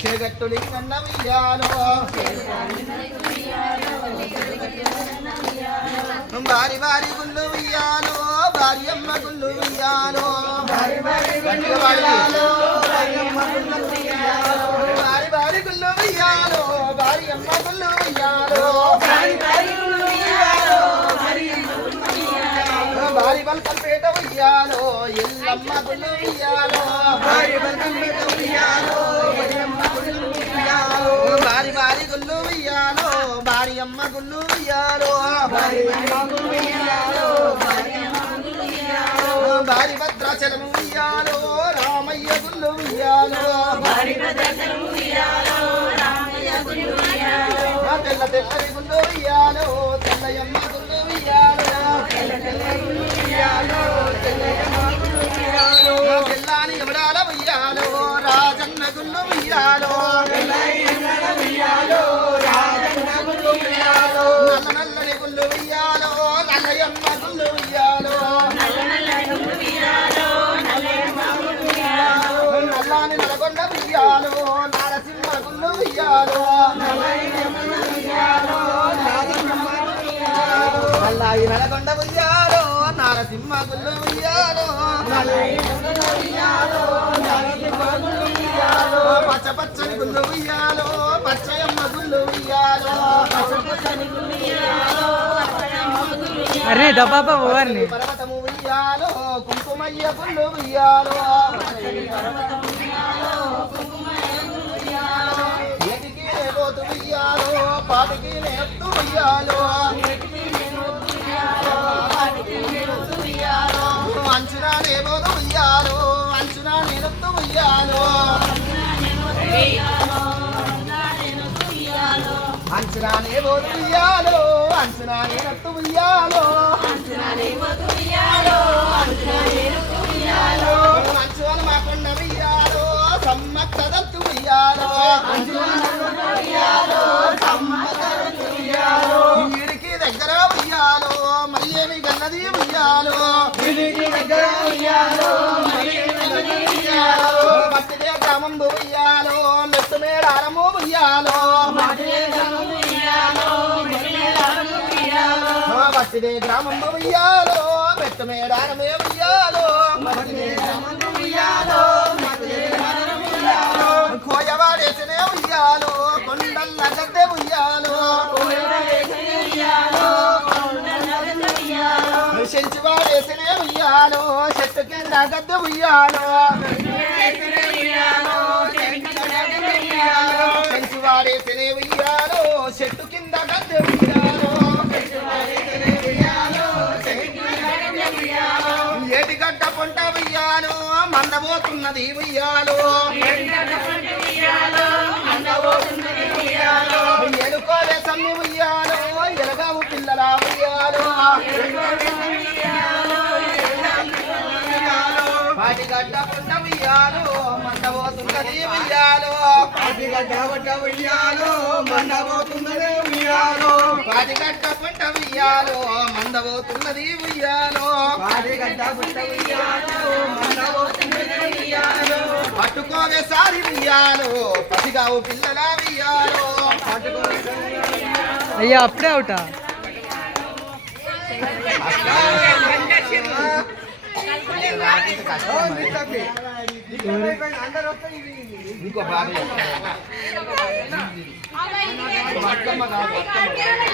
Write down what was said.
చేగట్టు లింగన్న ఉయ్యాలో వారి వారి గుళ్ళు ఉయ్యాలో భార్య అమ్మ గుళ్ళు ఉయ్యాలో వారి వారి గుళ్ళు ఉయ్యాలో భార్య అమ్మ గుళ్ళు ఉయ్యాలో భారీ బల్కంపేట ఉయ్యాలో ఎల్లమ్మ గుళ్ళు ఉయ్యాలో భారీ బల్కంపేట ఉయ్యాలో ఎల్లమ్మ గుళ్ళు ఉయ్యాలో భారీ భారీ గుళ్ళు ఉయ్యాలో భారీ అమ్మ గుళ్ళు ఉయ్యాలో భారీ అమ్మ గుళ్ళు ఉయ్యాలో భారీ అమ్మ గుళ్ళు ఉయ్యాలో భారీ భద్రాచలం ఉయ్యాలో రామయ్య గుళ్ళు ఉయ్యాలో భారీ భద్రాచలం ఉయ్యాలో రామయ్య గుళ్ళు ఉయ్యాలో తెల్ల తెల్లని గుళ్ళు ఉయ్యాలో తెల్లయమ్మ గుళ్ళు ఉయ్యాలో తెల్ల తెల్లని గుళ్ళు ఉయ్యాలో తెల్లయమ్మ గుళ్ళు ఉయ్యాలో తెల్లని ఎవడాల ఉయ్యాలో రాజన్న గుళ్ళు ఉయ్యాలో తెల్లయమ్మ ఉయ్యాలో రాజన్న గుళ్ళు ఉయ్యాలో నల్ల నల్లని గుళ్ళు ఉయ్యాలో నల్లయమ్మ గుళ్ళు ఉయ్యాలో నల్ల నల్లని గుళ్ళు ఉయ్యాలో నల్లయమ్మ గుళ్ళు ఉయ్యాలో నల్లని నల్గొండ ఉయ్యాలో నారసింహ గుళ్ళు ఉయ్యాలో నల్లయమ్మ ఉయ్యాలో నారసింహ గుళ్ళు ఉయ్యాలో నల్లాయి నల్గొండ ఉయ్యాలో నారసింహ గుళ్ళు ఉయ్యాలో నల్లాయి నల్గొండ ఉయ్యాలో నారసింహ గుళ్ళు ఉయ్యాలో పచ్చ పచ్చని గుళ్ళు ఉయ్యాలో పచ్చయమ్మ గుళ్ళు ఉయ్యాలో పచ్చ పచ్చని గుళ్ళు ఉయ్యాలో పచ్చయమ్మ గుళ్ళు ఉయ్యాలో అరే దబాబా ఓవర్ని పర్వతము ఉయ్యాలో కుంకుమయ్య గుళ్ళు ఉయ్యాలో పర్వతము ఉయ్యాలో కుంకుమయ్య గుళ్ళు ఉయ్యాలో ఏటికి నేపోతు ఉయ్యాలో పాటికి నేత్తు ఉయ్యాలో ఏటికి నేపోతు ఉయ్యాలో పాటికి నేత్తు ఉయ్యాలో అంచునా నేపోతు ఉయ్యాలో అంచునా నేనత్తు ఉయ్యాలో అంచునా నేపోతు ఉయ్యాలో అంచునా నేనత్తు ఉయ్యాలో అంచునా నేపోతు ఉయ్యాలో అంచునా నేనత్తు ఉయ్యాలో అంచున మాకొండ ఉయ్యాలో సమ్మక్కదత్తు ఉయ్యాలో అంచున ఉయ్యాలో సమ్మక్కదత్తు ఉయ్యాలో వీరికి దగ్గర ఉయ్యాలో మరి ఏమి గన్నది ఉయ్యాలో వీరికి దగ్గర ఉయ్యాలో మరి ఏమి గన్నది ఉయ్యాలో మట్టిదే గ్రామం ఉయ్యాలో మెట్టు మేడారము ఉయ్యాలో మట్టిదే గ్రామం ఉయ్యాలో మెట్టు మేడారము ఉయ్యాలో మట్టిదే గ్రామం ఉయ్యాలో మెట్టు మేడారమే ఉయ్యాలో మట్టిదే గ్రామం ఉయ్యాలో మట్టిదే గ్రామం ఉయ్యాలో కోయవాడేసనే ఉయ్యాలో కొండల్ల గద్దె ఉయ్యాలో కోయవాడేసనే ఉయ్యాలో కొండల్ల గద్దె ఉయ్యాలో చెంచువాడేసనే ఉయ్యాలో చెట్టు కింద గద్దె ఉయ్యాలో చెంచువాడేసనే ఉయ్యాలో చెట్టు కింద గద్దె ఉయ్యాలో ఏటిగడ్డ పొంట ఉయ్యాలో మందబోతున్నది ఉయ్యాలో ఎలుకోలే సమ్మి ఉయ్యాలో ఎలగావు పిల్లల ఉయ్యాలో పాటిగడ్డ పొంట ఉయ్యాలో మందబోతున్నది ఉయ్యాలో పాటిగడ్డ పొంట ఉయ్యాలో మందబోతున్నది ఉయ్యాలో పాటిగడ్డ పొంట ఉయ్యాలో మందబోతున్నది ఉయ్యాలో పాటిగడ్డ పొంట ఉయ్యాలో మందబోతున్నది ఉయ్యాలో పట్టుకోవే సారి ఉయ్యాలో పసిగావు పిల్లల ఉయ్యాలో అయ్యా అప్పుడే అవుటా ఇంకో బాగా